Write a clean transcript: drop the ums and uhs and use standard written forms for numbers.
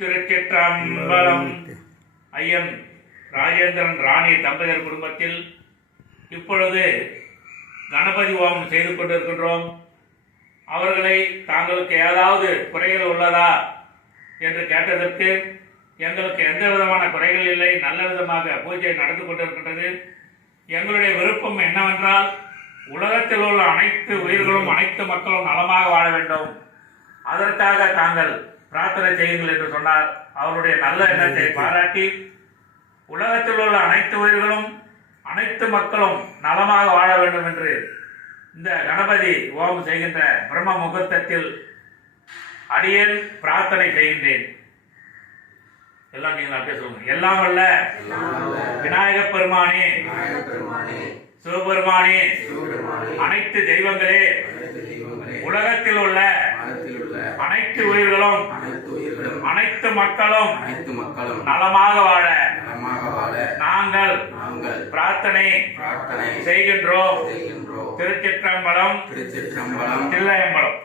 திருச்சிற்றம்பலம். ஐயன் ராஜேந்திரன் ராணி தம்பதியர் குடும்பத்தில் இப்பொழுது கணபதி ஹோமம் செய்து கொண்டிருக்கின்றோம். அவர்களை தாங்களுக்கு ஏதாவது குறைகள் உள்ளதா என்று கேட்டதற்கு எங்களுக்கு எந்த விதமான குறைகள் இல்லை, நல்ல விதமாக பூஜை நடந்து கொண்டிருக்கின்றது. எங்களுடைய விருப்பம் என்னவென்றால் உலகத்தில் உள்ள அனைத்து உயிர்களும் அனைத்து மக்களும் நலமாக வாழ வேண்டும், அதற்காக தாங்கள் பிரார்த்தனை செய்யுங்கள் என்று சொன்னார். அவருடைய நல்ல எண்ணத்தை பாராட்டி உலகத்தில் உள்ள அனைத்து உயிர்களும் அனைத்து மக்களும் நலமாக வாழ வேண்டும் என்று இந்த கணபதி ஹோமம் செய்கின்ற பிரம்ம முகூர்த்தத்தில் அடியேன் பிரார்த்தனை செய்கின்றேன். எல்லாம் நீங்கள் அப்படியே சொல்லுங்க. எல்லாம் வல்ல விநாயகப் பெருமானே, சிவபெருமானே, அனைத்து தெய்வங்களே, உலகத்தில் உள்ள அனைத்து உயிர்களும் அனைத்து மக்களும் நலமாக வாழ நாங்கள் பிரார்த்தனை செய்கின்றோம். திருச்சிற்றம்பலம், தில்லையம்பலம்.